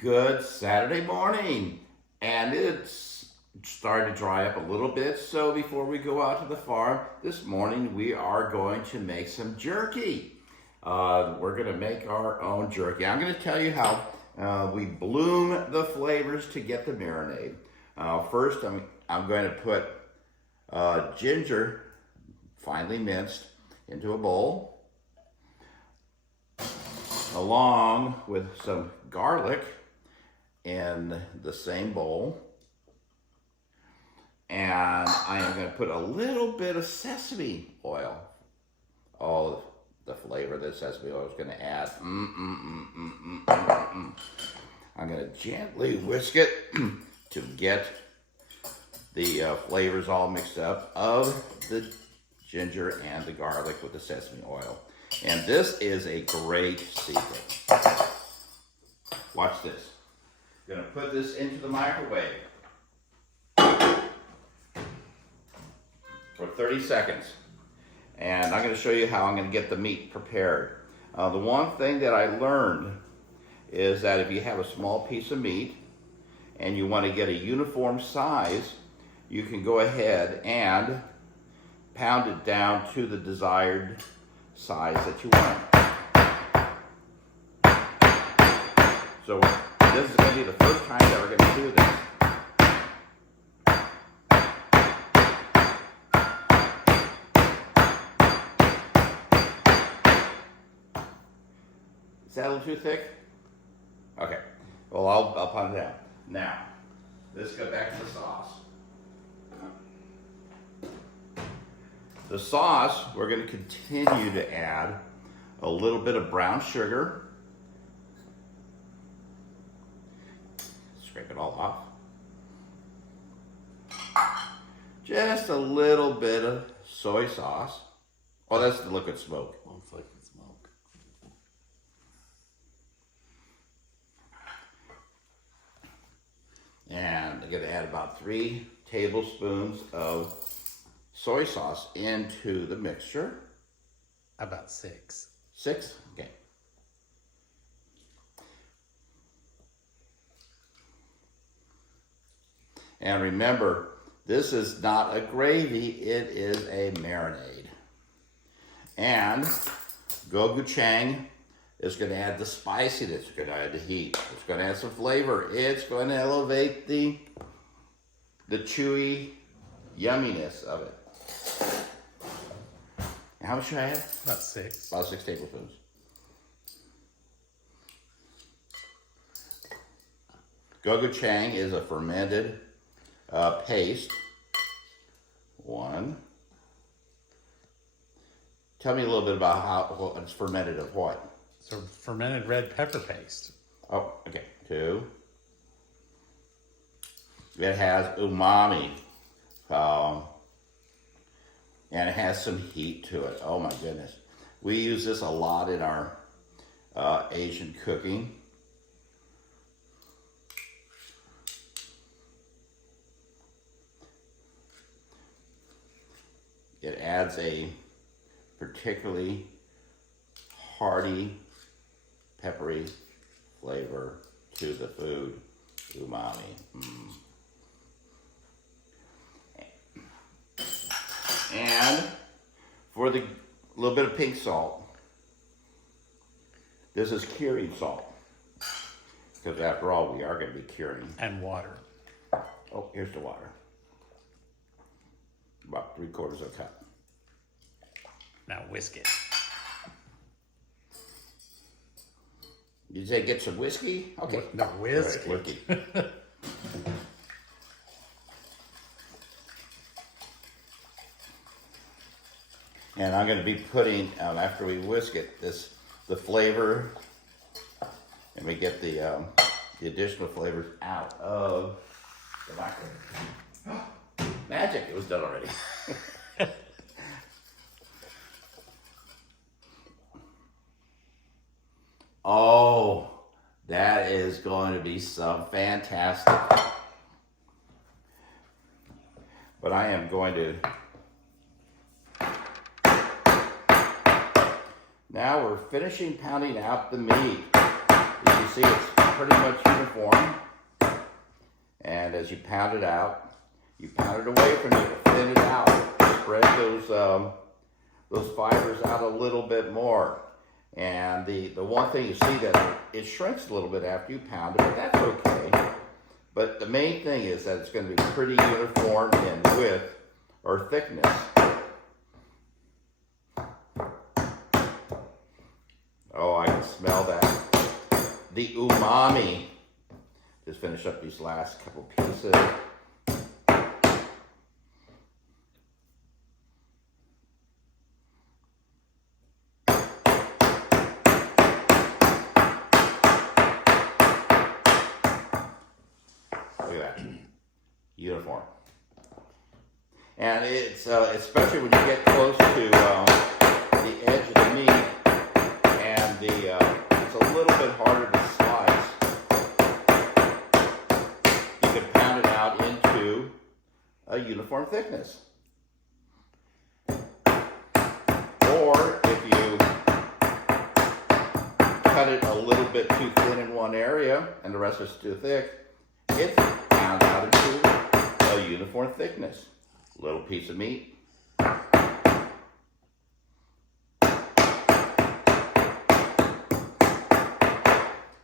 Good Saturday morning, and it's starting to dry up a little bit. So before we go out to the farm this morning, we are going to make some jerky. We're going to make our own jerky. I'm going to tell you how we bloom the flavors to get the marinade. First, I'm going to put ginger, finely minced, into a bowl, along with some garlic in the same bowl. And I am going to put a little bit of sesame oil. Oh, the flavor that sesame oil is going to add. I'm going to gently whisk it to get the flavors all mixed up of the ginger and the garlic with the sesame oil. And this is a great secret. Watch this. I'm going to put this into the microwave for 30 seconds. And I'm going to show you how I'm going to get the meat prepared. The one thing that I learned is that if you have a small piece of meat and you want to get a uniform size, you can go ahead and pound it down to the desired size that you want. So this is going to be the first time that we're going to do this. Is that a little too thick? Okay. Well, I'll pound it down. Now, let's go back to the sauce. The sauce, we're going to continue to add a little bit of brown sugar. Scrape it all off. Just a little bit of soy sauce. Oh, that's the liquid smoke. Oh, it's liquid smoke. And I'm going to add about 3 tablespoons of soy sauce into the mixture. About 6. 6? Okay. And remember, this is not a gravy, it is a marinade. And gochujang is going to add the spiciness, it's going to add the heat, it's going to add some flavor, it's going to elevate the chewy yumminess of it. How much should I add? About 6. About 6 tablespoons. Gochujang is a fermented paste. 1. Tell me a little bit about how it's fermented of what? So fermented red pepper paste. Oh, okay. 2. It has umami. And it has some heat to it. Oh my goodness. We use this a lot in our Asian cooking. It adds a particularly hearty, peppery flavor to the food. Umami. And for the little bit of pink salt, this is curing salt. Because after all, we are going to be curing. And water. Oh, here's the water. About 3/4 of a cup. Now whisk it. You say get some whiskey? Okay. No, whisk All right, it. whiskey. And I'm going to be putting, after we whisk it, the flavor, and we get the additional flavors out of the microwave. Magic, it was done already. Oh, that is going to be some fantastic. But I am going to Now we're finishing pounding out the meat. As you see, it's pretty much uniform. And as you pound it out, you pound it away from it, thin it out, spread those fibers out a little bit more. And the one thing you see that it shrinks a little bit after you pound it, but that's okay. But the main thing is that it's going to be pretty uniform in width or thickness. Oh, I can smell that. The umami. Just finish up these last couple pieces. Look at that. Uniform. And it's, especially when you get close to the edge of the meat, and it's a little bit harder to slice. You can pound it out into a uniform thickness. Or if you cut it a little bit too thin in one area and the rest is too thick, it's pound out into a uniform thickness. Little piece of meat.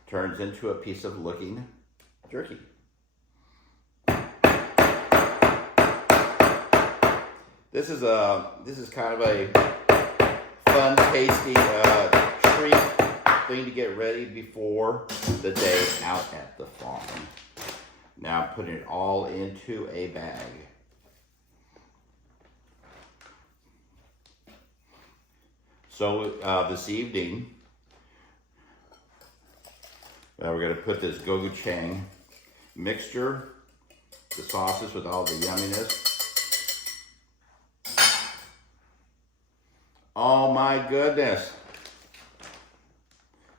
Turns into a piece of looking jerky. This is kind of a fun, tasty treat thing to get ready before the day out at the farm. Now I'm putting it all into a bag. So this evening, we're going to put this gochujang mixture, the sauces with all the yumminess. Oh my goodness.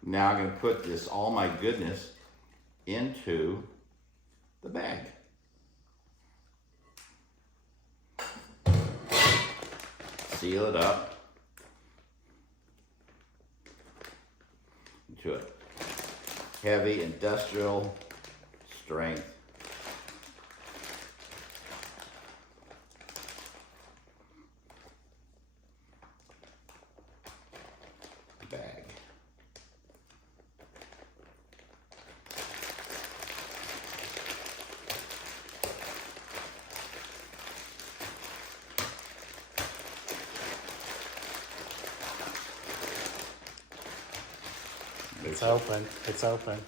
Now I'm going to put this, all my goodness, into the bag. Seal it up. Into a heavy industrial strength bag. It's open. It's open.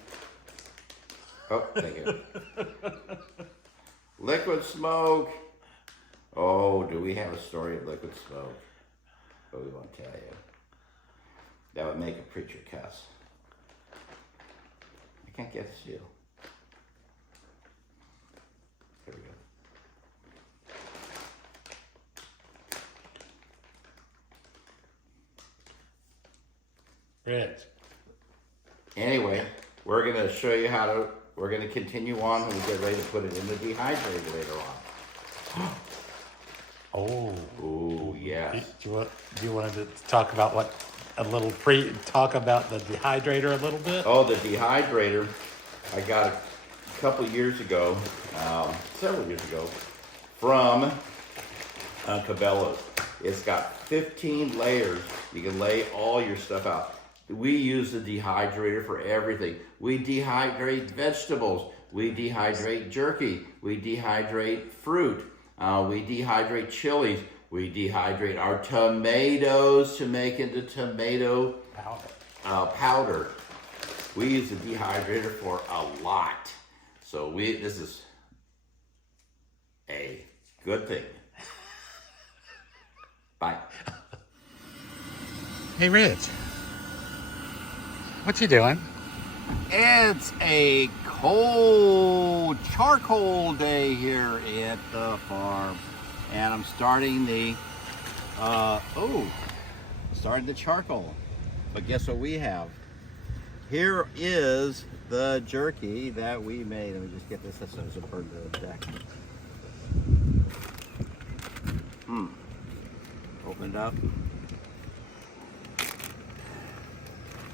Oh, thank you. Liquid smoke. Oh, do we have a story of liquid smoke? What we want to tell you. That would make a preacher cuss. I can't get this deal. Here we go. Rich. Anyway, we're going to show you we're going to continue on when we get ready to put it in the dehydrator later on. Oh. Ooh, yes. Do you want to talk about talk about the dehydrator a little bit? Oh, the dehydrator, I got a couple years ago, several years ago, from Cabela's. It's got 15 layers. You can lay all your stuff out. We use the dehydrator for everything. We dehydrate vegetables. We dehydrate jerky. We dehydrate fruit. We dehydrate chilies. We dehydrate our tomatoes to make into tomato powder. We use the dehydrator for a lot. So this is a good thing. Bye. Hey, Rich. What you doing? It's a cold charcoal day here at the farm, and I'm starting the charcoal. But guess what we have? Here is the jerky that we made. Let me just get this so it doesn't burn the deck. Open it up.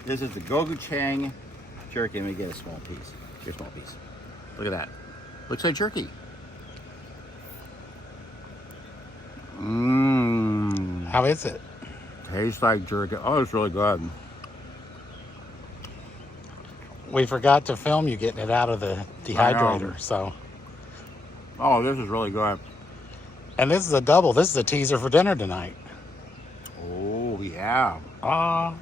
This is the gochujang jerky. Let me get a small piece. Here, small piece. Look at that. Looks like jerky. Mmm. How is it? Tastes like jerky. Oh, it's really good. We forgot to film you getting it out of the dehydrator, so. Oh, this is really good. And this is a double. This is a teaser for dinner tonight. Oh, yeah. Ah.